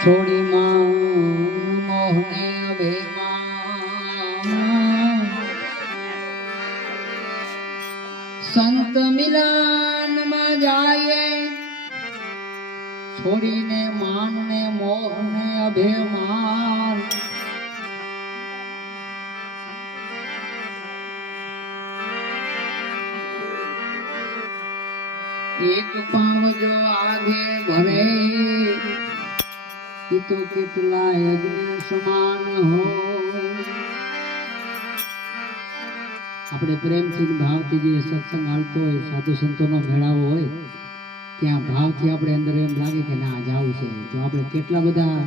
છોડી માં મોહને અભિમાન સંત મિલાનમાં જાય છોડીને માન ને મોહ ને અભિમાન એક પાવ જો આગે ભરે તો કેટલા અગ્નિ સમાન હો આપણે પ્રેમથી ભાવથી જે સત્સંગ હાલતો હોય, સાધુ સંતોનો મેળાવો હોય, ત્યાં ભાવથી આપણે અંદર એમ લાગે કે ના જવું છે. તો આપણે કેટલા બધા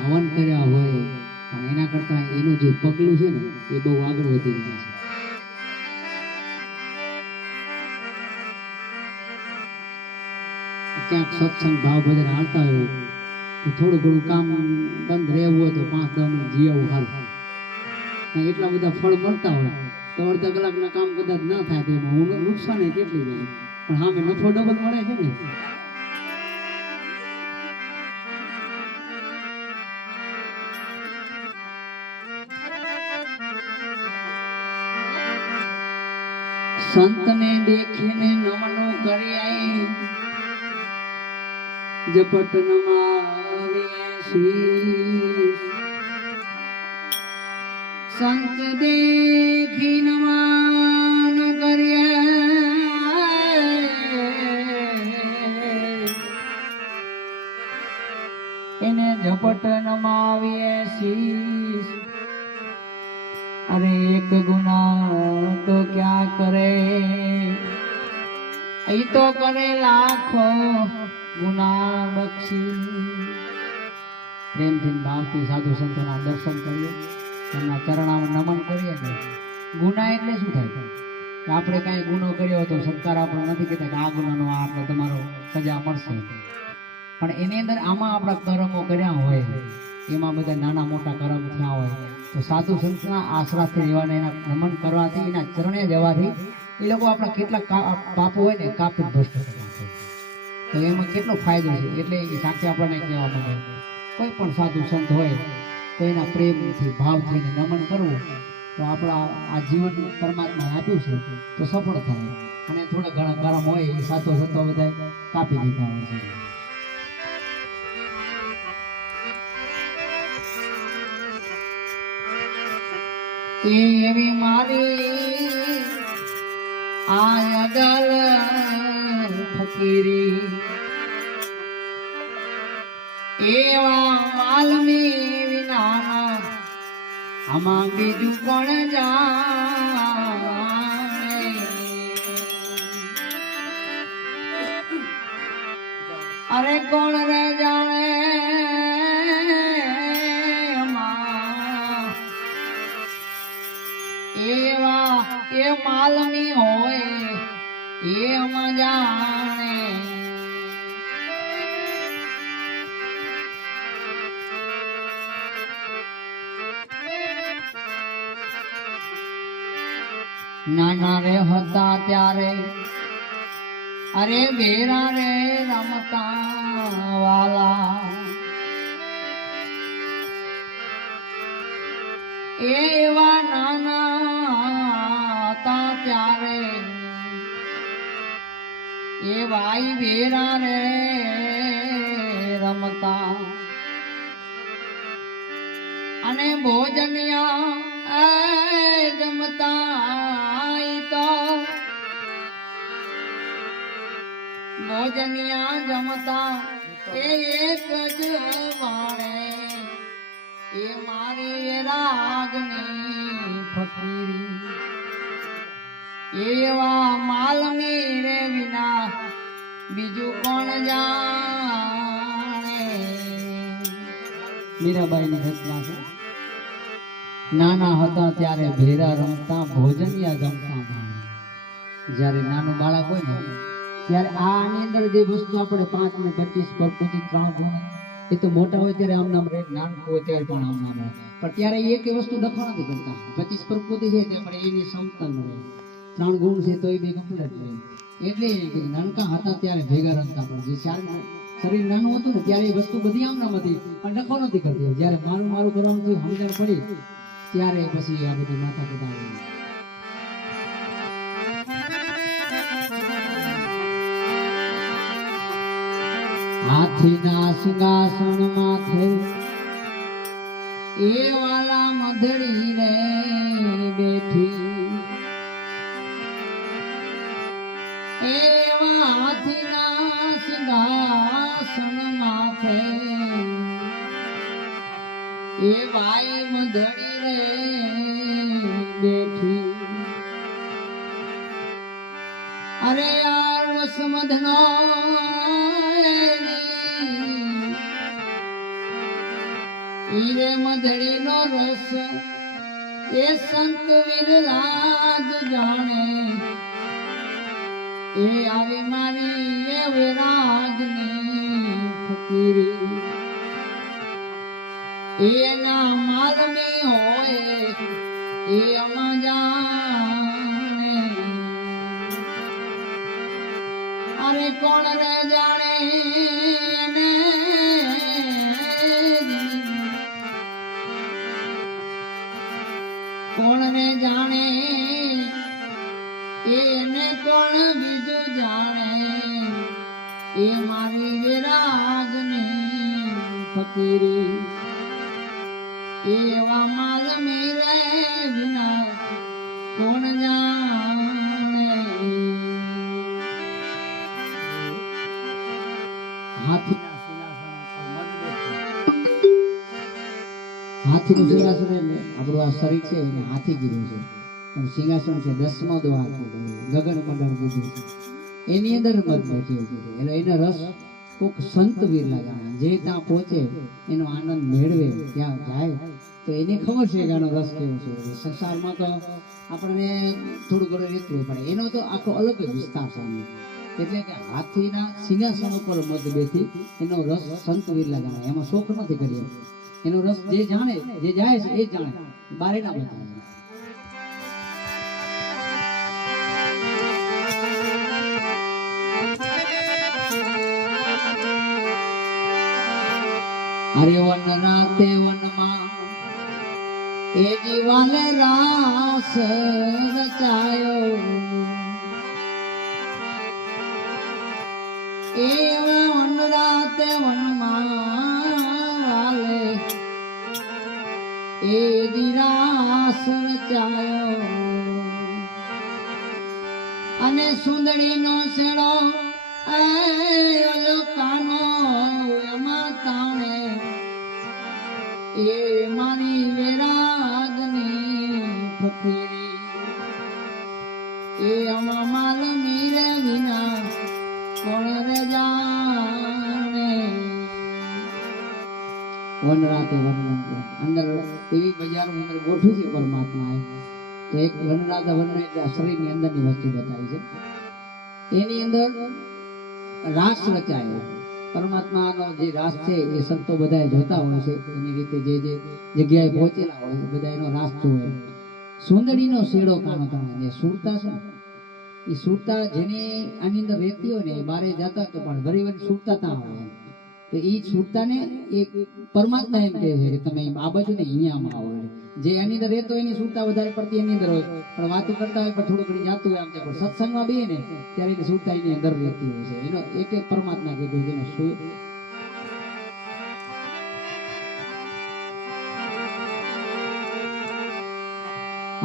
હવન કર્યા હોય, પણ એના કરતાં એનું જે પગલું છે ને, એ બહુ આગળ વધી ગયા છે. ક્યાંક સત્સંગ ભાવ ભજન હાલતા હોય થોડું ઘણું કામ બંધ રહેવું હોય તો પાંચ, દસ મિનિટ જીવવું હાલ. એટલા બધા ફળ મળતા હોય, તો અડધા કલાકના કામ કદાચ ન થાય તો એમાં નુકસાન કેટલી જાય પણ સામે નફો ડબલ મળે છે ને? સંતને દેખીને નમનું કરી આઈ. જપટ નમાવીએ શીશ સંત દેખી નમાન કરીએ એને ઝપટ નમાવીએ શીશ અરે એક ગુના તો ક્યાં કરે એ તો કરે લાખો ગુના બક્ષી પ્રેમથી ભાવથી સાધુ સંતોના દર્શન કરીએ, એમના ચરણામાં નમન કરીએ ને ગુના એટલે શું થાય? કે આપણે કાંઈ ગુનો કર્યો તો સરકાર આપણે નથી કહેતા કે આ ગુનાનો આ આપણે તમારો સજા મળશે. પણ એની અંદર આમાં આપણા કર્મો કર્યા હોય, એમાં બધા નાના મોટા કર્મ થયા હોય, તો સાધુ સંતના આશરાથી રહેવાને એના નમન કરવાથી, એના ચરણે જવાથી એ લોકો આપણા કેટલા પાપો હોય ને કાપી ભ્રષ્ટ કરવા તો એમાં કેટલો ફાયદો છે? એટલે એ સાથે આપણને કહેવા માંગે. કોઈ પણ સાધુ સંત હોય, તો એના પ્રેમથી ભાવથી એને નમન કરવું, તો આપણા આ જીવન પરમાત્માએ આપ્યું છે, તો સફળ થાય. અને થોડા ઘણા કરમ હોય, એ સાતો સંતો બધા કાપી દીધા હોય છે. એવી મારી આયગલ ફકીરી એવા માલમી વિના આમાં બીજું કોણ જાણે. અરે કોણ રે જાણે એવા એ માલમી હોય, એમ જાણે. નાના રે હતા ત્યારે. અરે બેરા રે રમતા વાલા એવા નાના હતા ત્યારે. એ ભાઈ વેરા રે રમતા. અને ભોજનિયા એ જમતા જમતા એ એક જ વાણે. એ મારી રાગની ફકીરી. એવા માલમી રે વિના બીજું કોણ જાણે? મીરાબાઈની ઘટના છે નાના હતા ત્યારે ભેરા રમતા, ભોજનિયા જમતા જ્યારે નાનું બાળક હોય ને, ત્યારે આની અંદર જે વસ્તુ આપણે પાંચ ને પચીસ પ્રકૃતિ ત્રણ ગુણ, એ તો મોટા હોય ત્યારે આમ નામ રહે નાનું હોય ત્યારે પણ આમ નામ રહે પણ ત્યારે એક વસ્તુ દખો નથી કરતા પચીસ પ્રકૃતિ છે તે આપણે એની સમતલ રહે ત્રણ ગુણ છે તો એ બે કમ્પ્લીટ રહે એટલે નાનકા હતા ત્યારે ભેગા રમતા પણ જે શરીર નાનું હતું ને, ત્યારે એ વસ્તુ બધી આમ નામ હતી, પણ નખો નથી કરતી. જ્યારે મારું મારું કરવાનું થયું, સમજણ પડી, ત્યારે પછી આ બધું માથા કુટા હાથીના સિંહાસન માથે. એ વાલા મધડી રે બેઠી. એવા હાથીના સિંહાસન માથે. એ વાય મધડી રે બેઠી. અરે યાર વસમધનો ઈરે મધડીનો રસ, એ સંત વિરલાજ જાણે. એ આવી મારી એ વિરાજની ફકીરી. એના માલમી હોય, એ અમા જાણે. અરે કોણ રે જાણે એને? શરીર છે એને હાથી કીધું છે. પણ સિંહાસન છે દસમો દ્વાર ગગન મંડળ કીધું છે. એની અંદર મત બેઠી એટલે એનો રસ કોક સંત વીરલા જાણે. જે ત્યાં પહોંચે, એનો આનંદ મેળવે, ત્યાં જાય. તો એને ખબર છે કે આનો રસ કેવો છે. સંસારમાં તો આપણને થોડું ઘણું રહેતું હોય, પણ એનો તો આખો અલગ વિસ્તાર સામે એટલે કે હાથીના સિંહાસન ઉપર મત બેઠી એનો રસ સંત વીરલા જાણે. એમાં શોખ નથી કરીએ એનો રસ જે જાણે, જે જાય છે, એ જાણે. બારે ના બતાવે અરે વન રાતે વનમાં એ જીવાલે રાસ રચાયો. એવા દિરાસ રચાયો અને સુંદરીનો શેડો એમાં તાણે એ મારી વેરાગની ફકીરી એ અમા માલ મીરે વિના કોણ રે જાણે વન રાતે વન અંદર એવી બજારો અંદર ગોઠવી છે પરમાત્માએ. તો એક વનરાધા રાતે વન એટલે શરીરની અંદરની વસ્તુ બતાવી છે. એની અંદર રાસ રચાયો. પરમાત્માનો જે રાસ છે એ સંતો બધાએ જોતા હોય છે. એની રીતે જે જે જગ્યાએ પહોંચેલા હોય બધા એનો રાસ જોવે સુંદરીનો શેડો કાનો તમે જે સુરતા છે એ સુરતા જેની આની અંદર રહેતી હોય ને બારે જતા તો પણ વરી વરી સુરતા ત્યાં આવે તો એ સુરતાને એ પરમાત્મા એમ કહે છે કે તમે આ બાજુ ને અહીંયામાં આવો જે એની અંદર રહેતો એની છૂટતા વધારે પડતી એની અંદર હોય. પણ વાતો કરતા હોય પણ થોડું ઘણી જાતું હોય આમ ત્યાં સત્સંગમાં બે ને ત્યારે એની છૂટતા એની અંદર રહેતી હોય છે. એનો એક પરમાત્મા કીધું જેને શું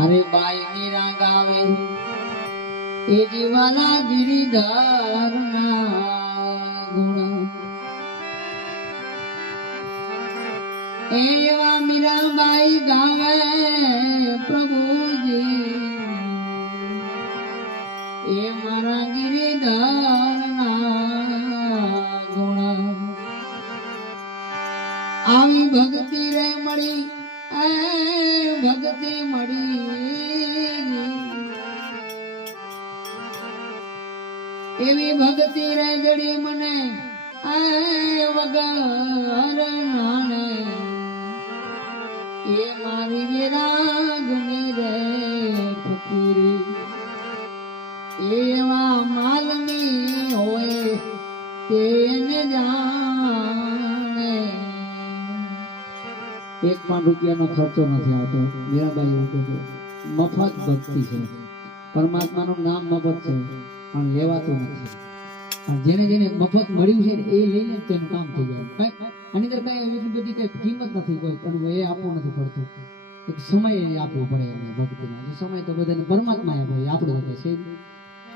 અરે બાઈ ની રાગ આવે એ જીવાલા ગિરિધર એવા મીરાબાઈ ગાવે પ્રભુજી. એ મારા ગિરિધર ગુણ. આવી ભક્તિ રે મળી, એ ભક્તિ મળી. એવી ભક્તિ રે જડી મને વગર નાણે એક પણ રૂપિયાનો ખર્ચો નથી આવતો. મીરાબાઈ એવું છે, મફત ભક્તિ છે. પરમાત્માનું નામ મફત છે, પણ લેવાતું નથી. જેને જેને મફત મળ્યું છે એ લઈને તેનું કામ થઈ જાય. કાંઈ આની અંદર એટલી બધી કઈ કિંમત નથી કોઈ, પણ એ આપવું નથી પડતું. એક સમય આપવો પડે એને ભક્તિનો સમય તો બધાને પરમાત્મા એ આપણે તો છે.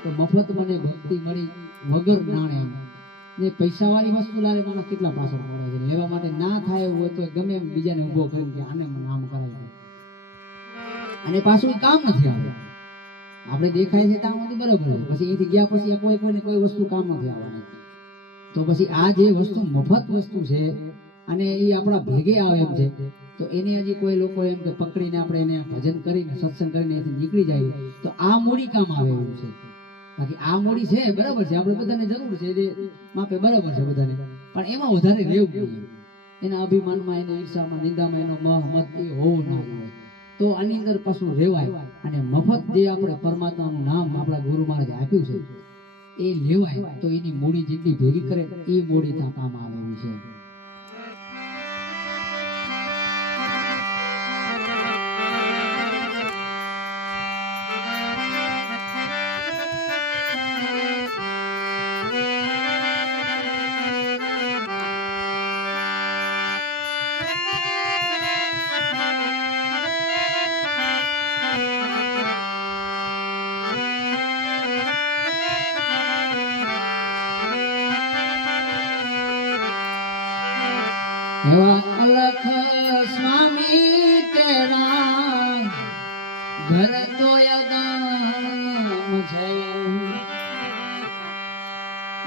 તો મફત મને ભક્તિ મળી વગર નાણે એમ જે પૈસાવાળી વસ્તુ લાવે માણસ કેટલા પાછળ પડે છે? લેવા માટે ના થાય એવું હોય તો ગમે એમ બીજાને ઊભો કરીને કે આને મને આમ કરાવી અને પાછું કામ નથી આવે આપણે દેખાય છે ત્યાં બરાબર પછી અહીંથી ગયા પછી કોઈ કોઈને કોઈ વસ્તુ કામ નથી આવવાની. તો પછી આ જે વસ્તુ મફત વસ્તુ છે, અને એ આપણા ભેગે આવે એમ છે, તો એને હજી કોઈ લોકો એમ કે પકડીને આપણે એને ભજન કરીને, સત્સંગ કરીને અહીંથી નીકળી જાય, તો આ મૂડી કામ આવે એવું છે. બાકી આ મૂડી છે, બરાબર છે, આપણે બધાને જરૂર છે જે માપે બરાબર છે બધાને. પણ એમાં વધારે રહેવું જોઈએ. એના અભિમાનમાં એને ઈર્ષામાં, નિંદામાં એનો મહ, મત એ હોવો ના હોય તો આની અંદર પાછું રહેવાય. અને મફત જે આપણે પરમાત્માનું નામ આપણા ગુરુ મહારાજે આપ્યું છે એ લેવાય તો એની મૂડી જેટલી ભેગી કરે એ મૂડી ત્યાં કામ આવે છે.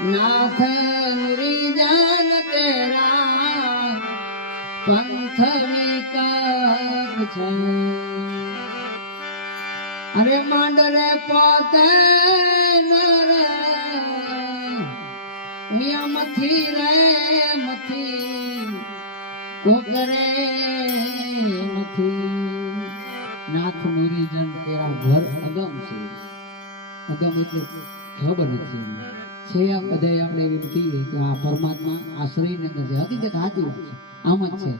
નાથ નિરીજન તેરા પંથ વિકટ છે અરે માંડરે પોતે નર મિયા મથી રે મથી. કોકરે નથી. નાથ નિરીજન તેરા ઘર અગમ છે. અગમ એટલે ખબર નથી. છે આ બધાય આપણે એવી બધી કે આ પરમાત્મા આ શરીરની અંદર છે. હકીકત સાચી છે. આમ જ છે.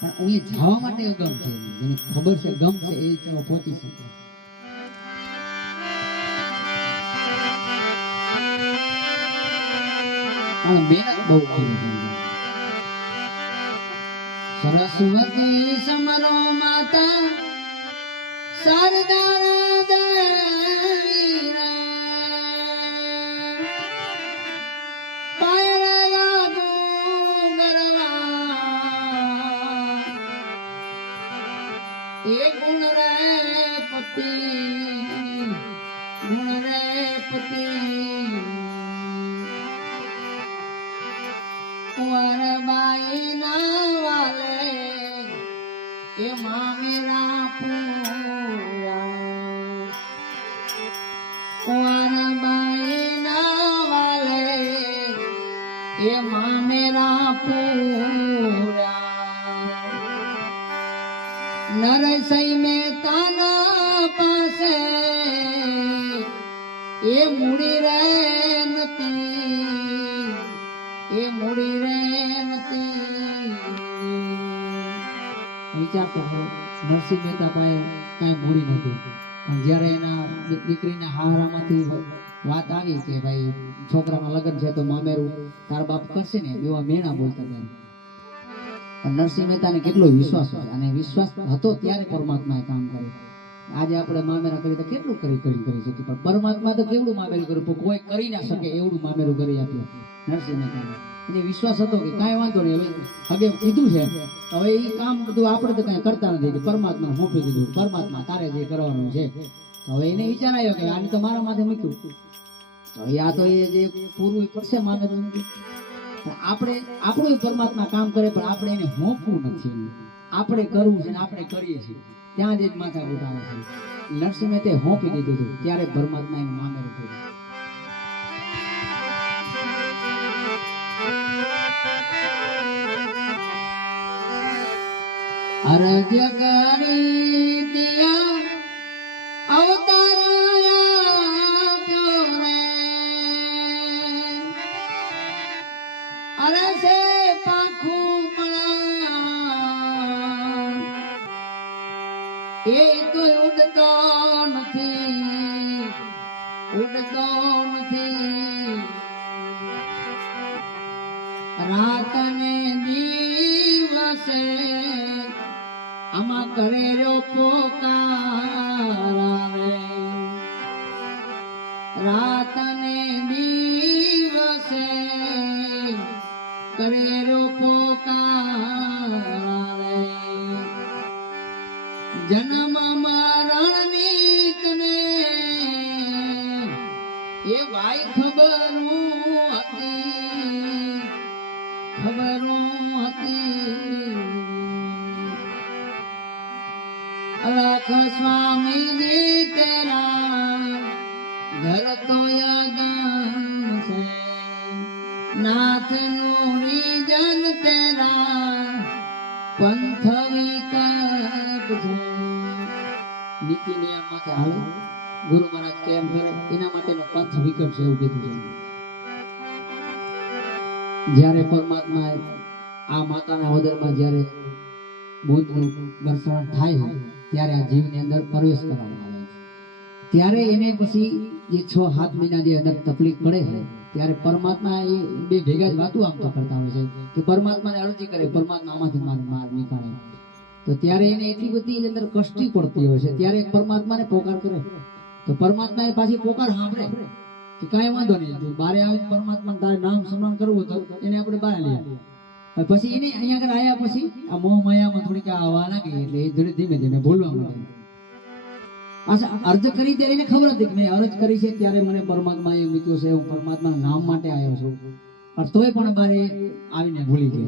પણ અહીં જવા માટે અગમ છે. જેને ખબર છે, ગમ છે, એ ચલો પહોંચી શકે. પણ મહેનત બહુ કરી. સરસ્વતી સમરો માતા શારદા ગુણ રે પતિ ગુણ રે પતિ. એ મામેરા પૂરા કુંવરબાઈ ના વાલે એ મામેરા પૂરા નરસઈ મહેતાના પાસે એ મૂડી રહે નથી, એ મૂડી રહે નથી. વિચાર હતો નરસિંહ મહેતા પાસે કાંઈ મૂડી નથી. પણ જ્યારે એના દીકરીના હારામાંથી વાત આવી કે ભાઈ છોકરાના લગ્ન છે તો મામેરું તાર બાપ કરશે ને એવા મેણા બોલતા ત્યારે. પણ નરસિંહ મહેતાને કેટલો વિશ્વાસ હોય અને વિશ્વાસ હતો ત્યારે પરમાત્માએ કામ કર્યું. આજે આપણે મામેરા કરી તો કેટલું કરી કરી કરી શકીએ? પણ પરમાત્મા તો કેવડું મામેરું કર્યું? કોઈ કરી ના શકે, એવડું મામેરું કરી આપ્યું. નરસિંહ મહેતાને એને વિશ્વાસ હતો કે કાંઈ વાંધો નહીં, હવે હગે કીધું છે. હવે એ કામ બધું આપણે તો કાંઈ કરતા નથી પરમાત્માને મોકલી દીધું. પરમાત્મા તારે જે કરવાનું છે. હવે એને વિચાર આવ્યો કે આને તો મારા માથે મૂક્યું. હવે આ તો એ જે પૂરું પડશે માને આપણે, આપણું પરમાત્મા કામ કરે, પણ આપણે એને હોંપવું નથી. આપણે કરવું છે ને આપણે કરીએ છીએ. ત્યાં જ માથા ઉઠાવે છે. નરસિંહે તે હોંપી દીધું હતું. ત્યારે પરમાત્મા એનું મામેરું થયું અરજ્ય કરી. પંથ વિકલ્પ છે જ્યારે પરમાત્મા આ માતાના ઉદરમાં જ્યારે બુદ્ધનું દર્શન થાય છે ત્યારે આ જીવની અંદર પ્રવેશ કરવામાં આવે છે ત્યારે એને પછી જે છ સાત મહિના જે અંદર તકલીફ પડે છે ત્યારે પરમાત્મા એ બે ભેગા જ વાતો આમ તો કરતા હોય છે કે પરમાત્માને અરજી કરે, પરમાત્મા આમાંથી મારે, માર નીકાળે. તો ત્યારે એને એટલી બધી અંદર કષ્ટી પડતી હોય છે. ત્યારે પરમાત્માને પોકાર કરે. તો પરમાત્મા એ પાછી પોકાર સાંભળે. કે કાંઈ વાંધો નહીં. બારે આવે પરમાત્મા તારે નામ સન્માન કરવું તો એને આપણે બહાર લઈએ પછી એને અહીંયા આગળ આવ્યા પછી આ મોહ માયામાં થોડીક આવા લાગી એટલે એ ધીમે ધીમે ધીમે બોલવા માંડે. અર્જ કરી ત્યારે ખબર હતી કે મેં અરજ કરી છે ત્યારે મને પરમાત્મા એ મૂક્યો છે, હું પરમાત્માના નામ માટે આવ્યો છું. પણ તોય પણ મારે આવીને ભૂલી ગયો.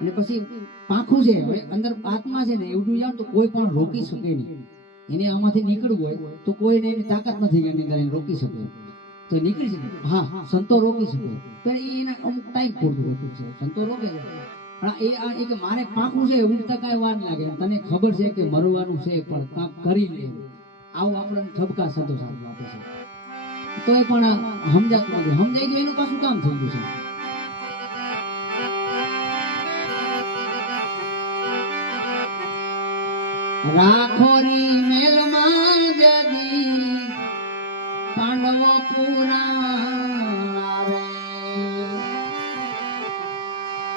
અને પછી પાંખું છે, હવે અંદર આત્મા છે ને એવું જાવ તો કોઈ પણ રોકી શકે નહીં. એને આમાંથી નીકળવું હોય તો કોઈને એની તાકાત નથી કે અંદર એને રોકી શકે. તો નીકળી શકે? હા, સંતો રોકી શકે. તો એના અમુક ટાઈમ પૂરતું હોતું છે. સંતો રોકે છે. પણ એ આ કે મારે પાંખું છે ઉડતા કાંઈ વાર લાગે. તને ખબર છે કે મરવાનું છે, પણ કાંક કરી લે. આવું આપણને ઠપકા સંતો સારું આપે છે. કોઈ પણ સમજાતું નથી. સમજાઈ ગયું એનું પાછું કામ થઈ છે. રાખોરી મેલમાં જદી, પાંડવો પૂરા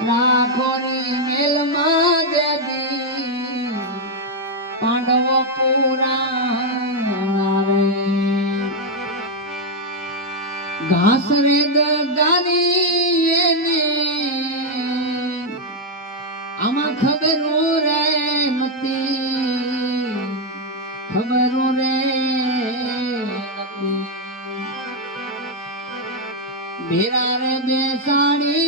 રાખોરી મેલમાં જદી, પાંડવો પુરાણા ઘાસ રે દગારી એને આમાં ખબરો રે નથી ખબરો રે ભેરા રે બેસાડી